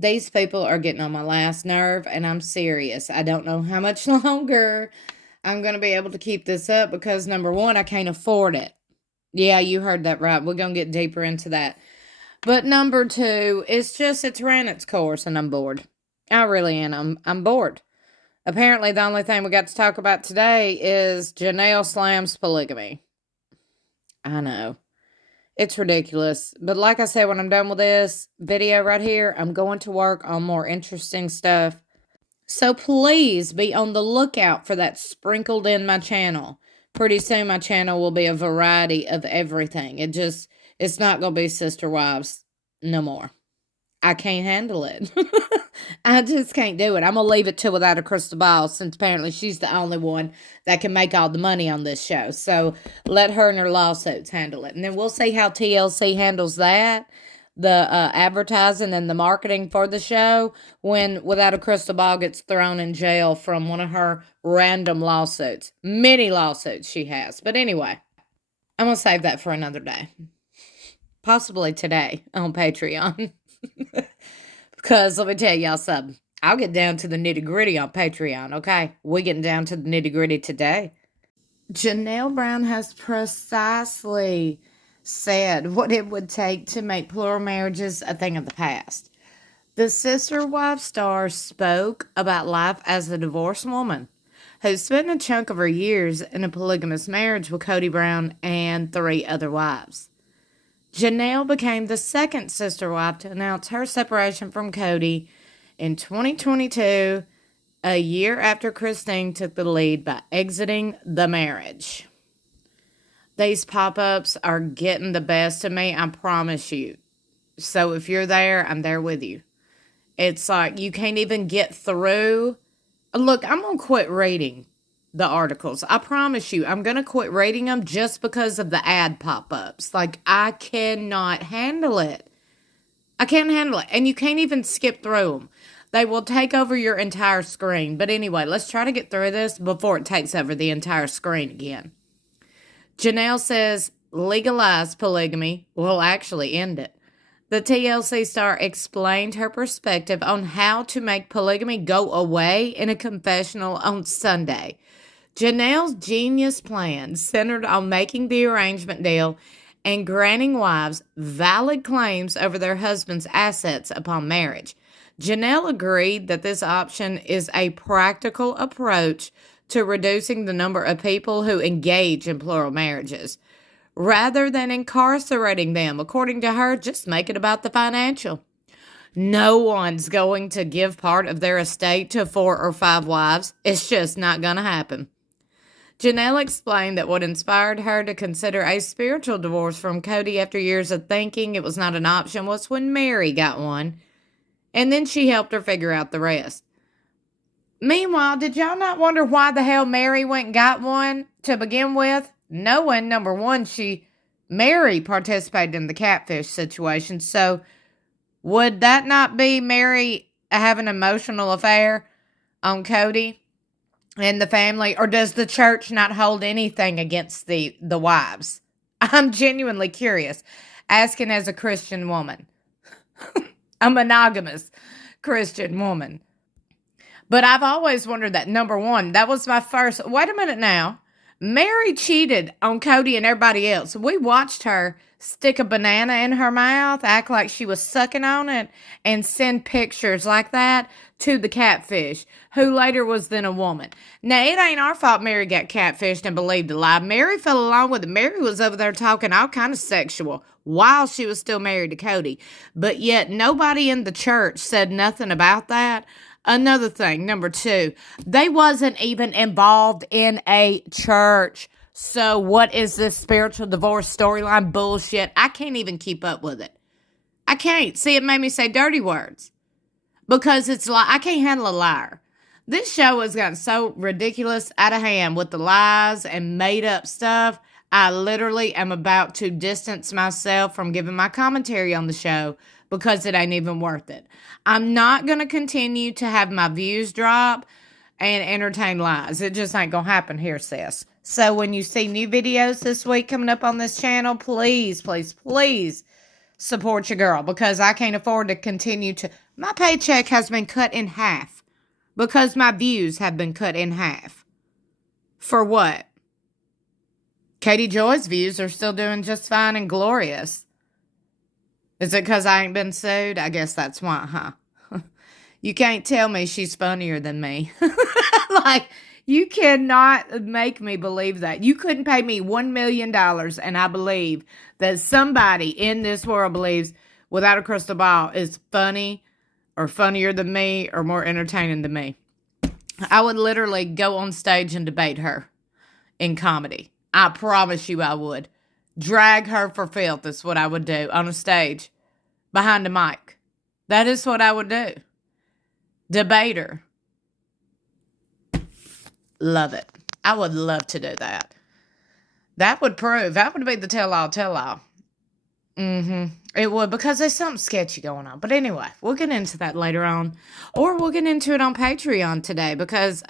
These people are getting on my last nerve, and I'm serious. I don't know how much longer I'm going to be able to keep this up because, number one, I can't afford it. Yeah, you heard that right. We're going to get deeper into that. But number two, it's ran its course, and I'm bored. I really am. I'm bored. Apparently, the only thing we got to talk about today is Janelle slams polygamy. I know. It's ridiculous. But like I said, when I'm done with this video right here, I'm going to work on more interesting stuff. So please be on the lookout for that sprinkled in my channel. Pretty soon my channel will be a variety of everything. It's not going to be Sister Wives no more. I can't handle it. I just can't do it. I'm going to leave it to Without a Crystal Ball, since apparently she's the only one that can make all the money on this show. So let her and her lawsuits handle it. And then we'll see how TLC handles that, the advertising and the marketing for the show, when Without a Crystal Ball gets thrown in jail from one of her random lawsuits. Many lawsuits she has. But anyway, I'm going to save that for another day. Possibly today on Patreon. Because let me tell y'all something. I'll get down to the nitty gritty on Patreon, okay? We're getting down to the nitty gritty today. Janelle Brown has precisely said what it would take to make plural marriages a thing of the past. The Sister Wives star spoke about life as a divorced woman who spent a chunk of her years in a polygamous marriage with Cody Brown and 3 other wives. Janelle became the second sister wife to announce her separation from Cody in 2022, a year after Christine took the lead by exiting the marriage. These pop-ups are getting the best of me, I promise you. So if you're there, I'm there with you. It's like you can't even get through. Look, I'm going to quit reading the articles. I promise you, I'm going to quit reading them just because of the ad pop-ups. Like, I cannot handle it. I can't handle it. And you can't even skip through them. They will take over your entire screen. But anyway, let's try to get through this before it takes over the entire screen again. Janelle says legalized polygamy will actually end it. The TLC star explained her perspective on how to make polygamy go away in a confessional on Sunday. Janelle's genius plan centered on making the arrangement deal and granting wives valid claims over their husband's assets upon marriage. Janelle agreed that this option is a practical approach to reducing the number of people who engage in plural marriages. Rather than incarcerating them, according to her, just make it about the financial. No one's going to give part of their estate to 4 or 5 wives. It's just not going to happen. Janelle explained that what inspired her to consider a spiritual divorce from Cody after years of thinking it was not an option was when Meri got one, and then she helped her figure out the rest. Meanwhile, did y'all not wonder why the hell Meri went and got one to begin with? Knowing, number one, Meri participated in the catfish situation, so would that not be Meri have an emotional affair on Cody and the family, or does the church not hold anything against the wives? I'm genuinely curious, asking as a Christian woman, a monogamous Christian woman. But I've always wondered that. Number one, that was my first, wait a minute now. Meri cheated on Cody and everybody else. We watched her stick a banana in her mouth, act like she was sucking on it, and send pictures like that to the catfish, who later was then a woman. Now, it ain't our fault Meri got catfished and believed a lie. Meri fell along with it. Meri was over there talking all kind of sexual while she was still married to Cody. But yet, nobody in the church said nothing about that. Another thing, number 2, they wasn't even involved in a church. So what is this spiritual divorce storyline bullshit? I can't even keep up with it. I can't. See, it made me say dirty words. Because it's like, I can't handle a liar. This show has gotten so ridiculous, out of hand with the lies and made up stuff. I literally am about to distance myself from giving my commentary on the show because it ain't even worth it. I'm not going to continue to have my views drop and entertain lies. It just ain't going to happen here, sis. So when you see new videos this week coming up on this channel, please, please, please support your girl, because I can't afford to continue to My paycheck has been cut in half because my views have been cut in half. For what? Katie Joy's views are still doing just fine and glorious. Is it because I ain't been sued? I guess that's why, huh? You can't tell me she's funnier than me. Like, you cannot make me believe that. You couldn't pay me $1 million, and I believe that somebody in this world believes Without a Crystal Ball is funny or funnier than me or more entertaining than me. I would literally go on stage and debate her in comedy. I promise you I would. Drag her for filth is what I would do on a stage behind a mic. That is what I would do. Debate her. Love it. I would love to do that. That would be the tell-all. It would, because there's something sketchy going on. But anyway, we'll get into that later on. Or we'll get into it on Patreon today. Because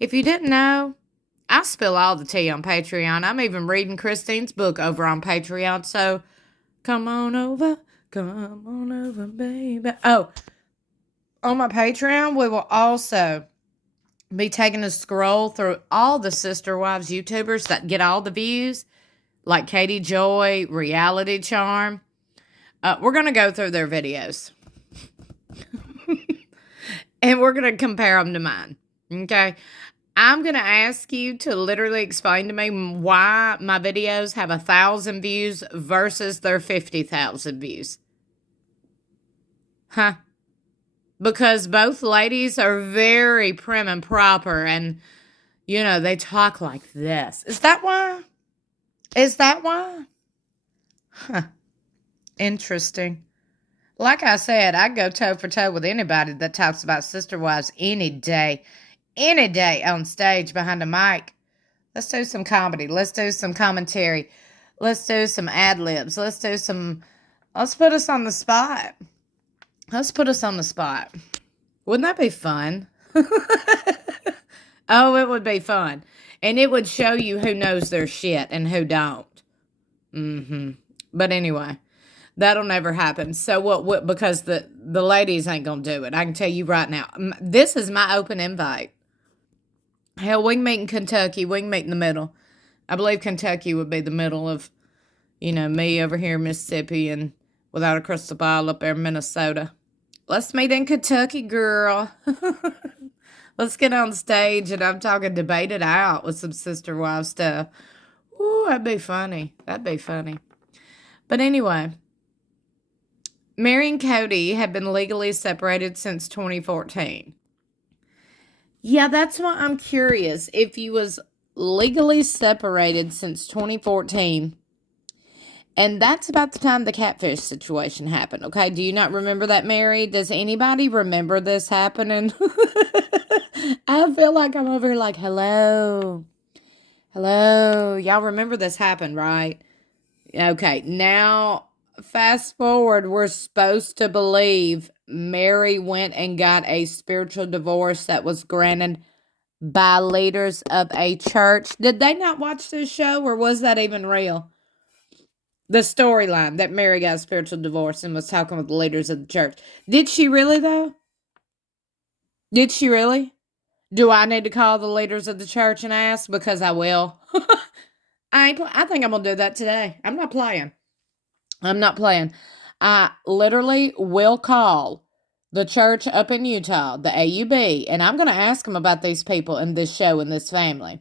if you didn't know, I spill all the tea on Patreon. I'm even reading Christine's book over on Patreon. So come on over, baby. Oh, on my Patreon, we will also be taking a scroll through all the Sister Wives YouTubers that get all the views, like Katie Joy, Reality Charm. We're going to go through their videos. And we're going to compare them to mine. Okay? I'm going to ask you to literally explain to me why my videos have 1,000 views versus their 50,000 views. Huh? Because both ladies are very prim and proper and, you know, they talk like this. Is that why? Huh. Interesting. Like I said, I go toe for toe with anybody that talks about Sister Wives any day. Any day on stage behind a mic. Let's do some comedy. Let's do some commentary. Let's do some ad-libs. Let's put us on the spot. Wouldn't that be fun? Oh, it would be fun. And it would show you who knows their shit and who don't. But anyway, that'll never happen. So what because the ladies ain't going to do it. I can tell you right now. This is my open invite. Hell, we can meet in Kentucky. We can meet in the middle. I believe Kentucky would be the middle of, you know, me over here in Mississippi and Without a Crystal Ball up there in Minnesota. Let's meet in Kentucky, girl. Let's get on stage and I'm talking debate it out with some Sister Wives stuff. Ooh, that'd be funny. But anyway, Meri and Cody have been legally separated since 2014. Yeah, that's why I'm curious. If you was legally separated since 2014, and that's about the time the catfish situation happened, okay? Do you not remember that, Meri? Does anybody remember this happening? I feel like I'm over here like, hello. Y'all remember this happened, right? Okay, now fast forward, we're supposed to believe Meri went and got a spiritual divorce that was granted by leaders of a church. Did they not watch this show, or was that even real? The storyline that Meri got a spiritual divorce and was talking with the leaders of the church. Did she really, though? Did she really? Do I need to call the leaders of the church and ask? Because I will. I think I'm going to do that today. I'm not playing. I literally will call the church up in Utah, the AUB, and I'm going to ask them about these people in this show and this family.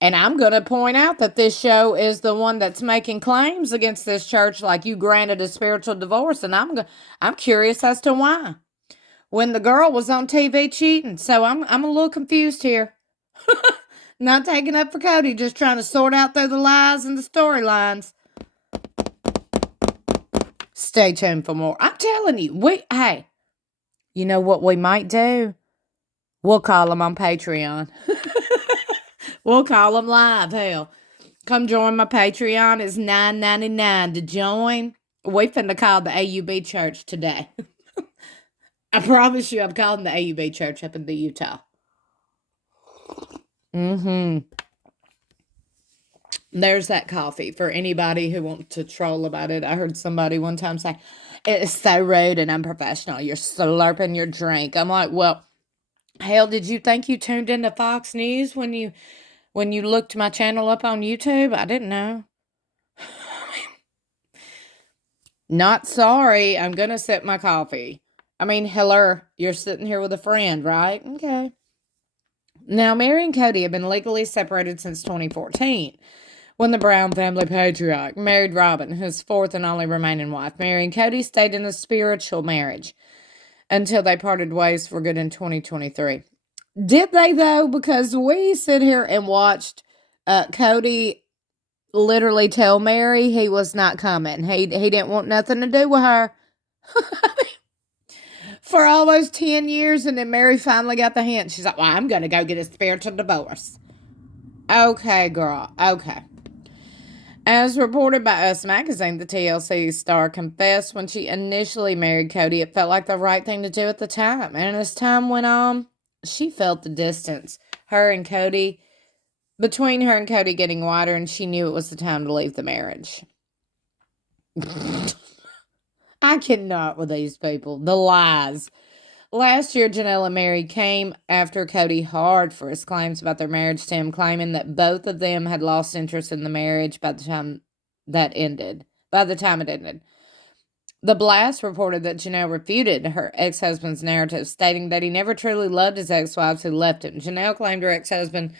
And I'm going to point out that this show is the one that's making claims against this church like you granted a spiritual divorce. And I'm curious as to why. When the girl was on TV cheating. So I'm a little confused here. Not taking up for Cody, just trying to sort out through the lies and the storylines. Stay tuned for more. I'm telling you, hey, you know what we might do? We'll call them on Patreon. We'll call them live, hell. Come join my Patreon. It's $9.99 to join. We finna call the AUB church today. I promise you I'm calling the AUB church up in the Utah. There's that coffee for anybody who wants to troll about it. I heard somebody one time say, It's so rude and unprofessional. You're slurping your drink. I'm like, well, hell, did you think you tuned into Fox News when you looked my channel up on YouTube? I didn't know. Not sorry. I'm going to sip my coffee. I mean, hello, you're sitting here with a friend, right? Okay. Now, Meri and Cody have been legally separated since 2014, when the Brown family patriarch married Robin, his fourth and only remaining wife. Meri and Cody stayed in a spiritual marriage until they parted ways for good in 2023. Did they, though? Because we sit here and watched Cody literally tell Meri he was not coming. He didn't want nothing to do with her for almost 10 years, and then Meri finally got the hint. She's like, well, I'm going to go get a spiritual divorce. Okay, girl. Okay. As reported by Us Magazine, the TLC star confessed when she initially married Cody, it felt like the right thing to do at the time. And as time went on, she felt the distance between her and Cody getting wider, and she knew it was the time to leave the marriage. I cannot with these people. The lies. Last year, Janelle and Meri came after Cody hard for his claims about their marriage to him, claiming that both of them had lost interest in the marriage by the time it ended. The Blast reported that Janelle refuted her ex-husband's narrative, stating that he never truly loved his ex-wives who left him. Janelle claimed her ex-husband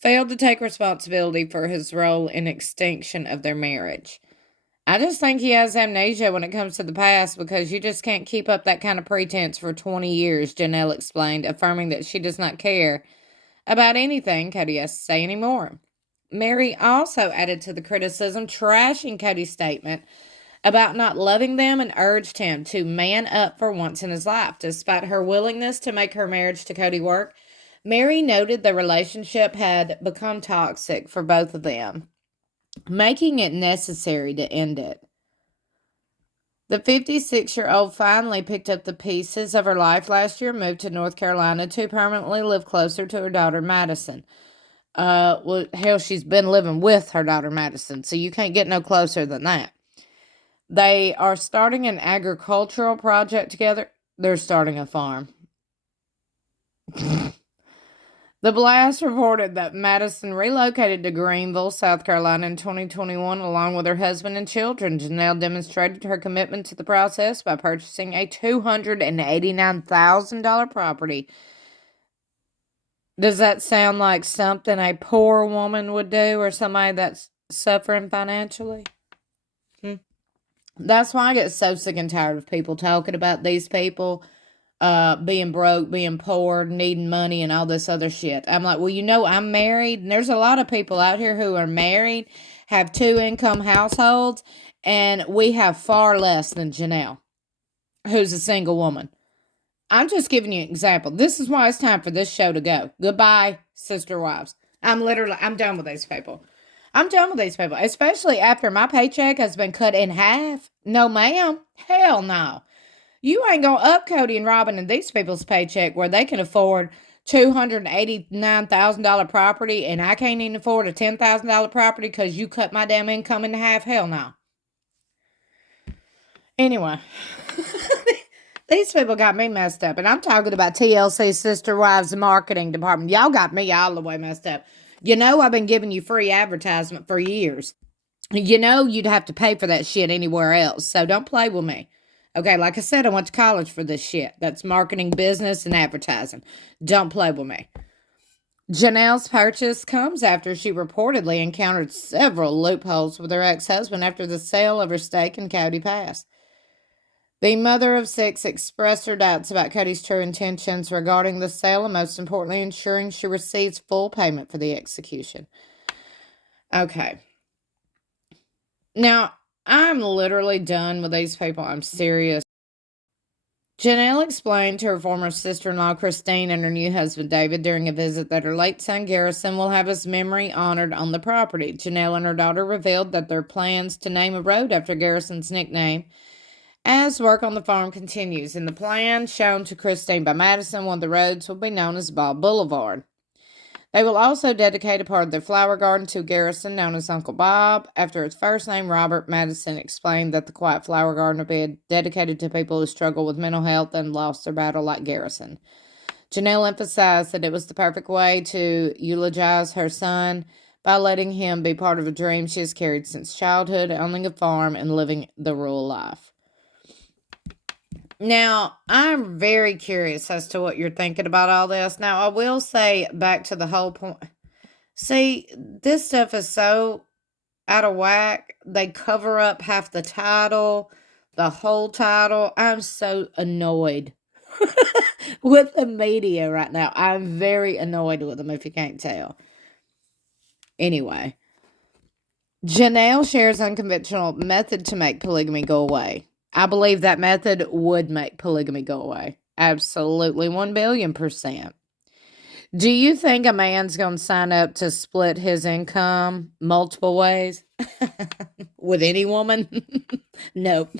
failed to take responsibility for his role in extinction of their marriage. I just think he has amnesia when it comes to the past, because you just can't keep up that kind of pretense for 20 years, Janelle explained, affirming that she does not care about anything Cody has to say anymore. Meri also added to the criticism, trashing Cody's statement about not loving them, and urged him to man up for once in his life. Despite her willingness to make her marriage to Cody work, Meri noted the relationship had become toxic for both of them, making it necessary to end it. The 56-year-old finally picked up the pieces of her life last year, moved to North Carolina to permanently live closer to her daughter, Madison. Well, hell, she's been living with her daughter, Madison, so you can't get no closer than that. They are starting an agricultural project together. They're starting a farm. The Blast reported that Madison relocated to Greenville, South Carolina in 2021 along with her husband and children. Janelle demonstrated her commitment to the process by purchasing a $289,000 property. Does that sound like something a poor woman would do, or somebody that's suffering financially? That's why I get so sick and tired of people talking about these people being broke, being poor, needing money, and all this other shit. I'm like, well, I'm married, and there's a lot of people out here who are married, have 2-income households, and we have far less than Janelle, who's a single woman. I'm just giving you an example. This is why it's time for this show to go. Goodbye, sister wives. I'm done with these people. I'm done with these people, especially after my paycheck has been cut in half. No, ma'am. Hell no. You ain't going to up Cody and Robin and these people's paycheck where they can afford $289,000 property, and I can't even afford a $10,000 property because you cut my damn income in half. Hell no. Anyway, these people got me messed up, and I'm talking about TLC Sister Wives Marketing Department. Y'all got me all the way messed up. I've been giving you free advertisement for years. You'd have to pay for that shit anywhere else, so don't play with me. Okay, like I said, I went to college for this shit. That's marketing, business, and advertising. Don't play with me. Janelle's purchase comes after she reportedly encountered several loopholes with her ex-husband after the sale of her stake in Cody passed. The mother of 6 expressed her doubts about Cody's true intentions regarding the sale, and most importantly, ensuring she receives full payment for the execution. Okay. Now, I'm literally done with these people. I'm serious. Janelle explained to her former sister-in-law, Christine, and her new husband, David, during a visit that her late son, Garrison, will have his memory honored on the property. Janelle and her daughter revealed that their plans to name a road after Garrison's nickname as work on the farm continues. In the plan shown to Christine by Madison, one of the roads will be known as Bob Boulevard. They will also dedicate a part of their flower garden to Garrison, known as Uncle Bob. After its first name, Robert Madison explained that the quiet flower garden will be dedicated to people who struggle with mental health and lost their battle like Garrison. Janelle emphasized that it was the perfect way to eulogize her son by letting him be part of a dream she has carried since childhood, owning a farm and living the rural life. Now, I'm very curious as to what you're thinking about all this. Now, I will say back to the whole point. See, this stuff is so out of whack. They cover up half the title, the whole title. I'm so annoyed with the media right now. I'm very annoyed with them, if you can't tell. Anyway, Janelle shares unconventional method to make polygamy go away. I believe that method would make polygamy go away. Absolutely, 1,000,000,000%. Do you think a man's going to sign up to split his income multiple ways? With any woman? Nope.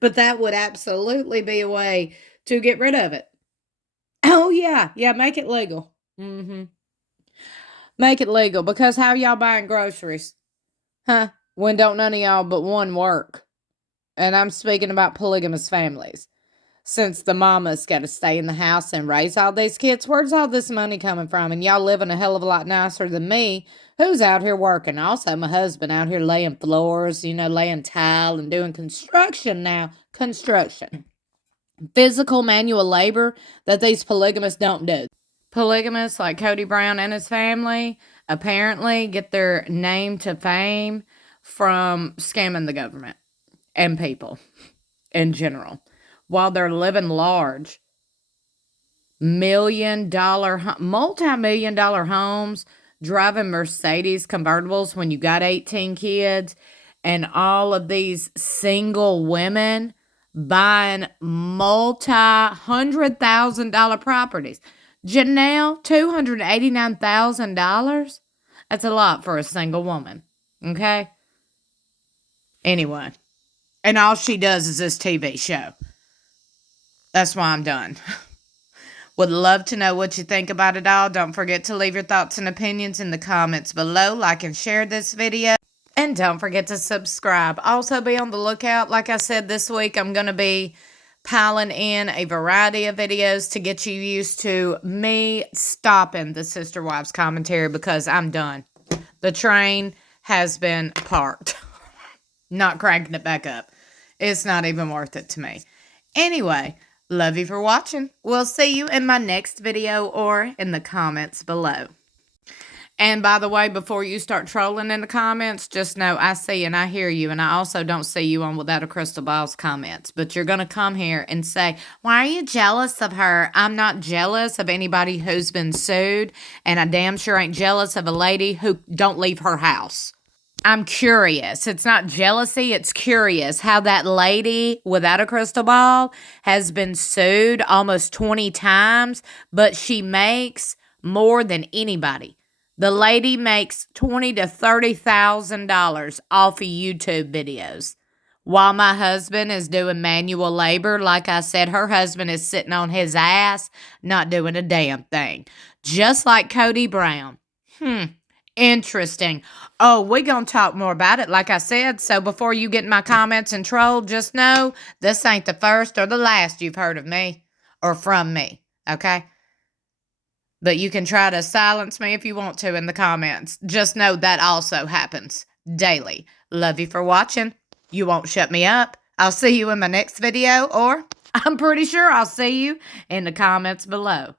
But that would absolutely be a way to get rid of it. Oh, yeah. Yeah, make it legal. Make it legal. Because how y'all buying groceries? Huh? When don't none of y'all but one work? And I'm speaking about polygamous families. Since the mama's got to stay in the house and raise all these kids, where's all this money coming from? And y'all living a hell of a lot nicer than me, who's out here working. Also, my husband out here laying floors, laying tile and doing construction now. Construction. Physical manual labor that these polygamists don't do. Polygamists like Cody Brown and his family apparently get their name to fame from scamming the government and people in general. While they're living large, multi-million-dollar homes, driving Mercedes convertibles when you got 18 kids, and all of these single women buying multi-$100,000 properties. Janelle, $289,000? That's a lot for a single woman, okay? Anyway, and all she does is this TV show. That's why I'm done. Would love to know what you think about it all. Don't forget to leave your thoughts and opinions in the comments below. Like and share this video. And don't forget to subscribe. Also be on the lookout. Like I said, this week I'm going to be piling in a variety of videos to get you used to me stopping the Sister Wives commentary because I'm done. The train has been parked. Not cranking it back up. It's not even worth it to me. Anyway, love you for watching. We'll see you in my next video or in the comments below. And by the way, before you start trolling in the comments, just know I see and I hear you. And I also don't see you on Without a Crystal Ball's comments. But you're going to come here and say, why are you jealous of her? I'm not jealous of anybody who's been sued. And I damn sure ain't jealous of a lady who don't leave her house. I'm curious. It's not jealousy. It's curious how that lady without a crystal ball has been sued almost 20 times, but she makes more than anybody. The lady makes $20,000 to $30,000 off of YouTube videos. While my husband is doing manual labor, like I said, her husband is sitting on his ass, not doing a damn thing. Just like Cody Brown. Interesting. Oh, we're going to talk more about it, like I said. So before you get in my comments and troll, just know this ain't the first or the last you've heard of me or from me, okay? But you can try to silence me if you want to in the comments. Just know that also happens daily. Love you for watching. You won't shut me up. I'll see you in my next video, or I'm pretty sure I'll see you in the comments below.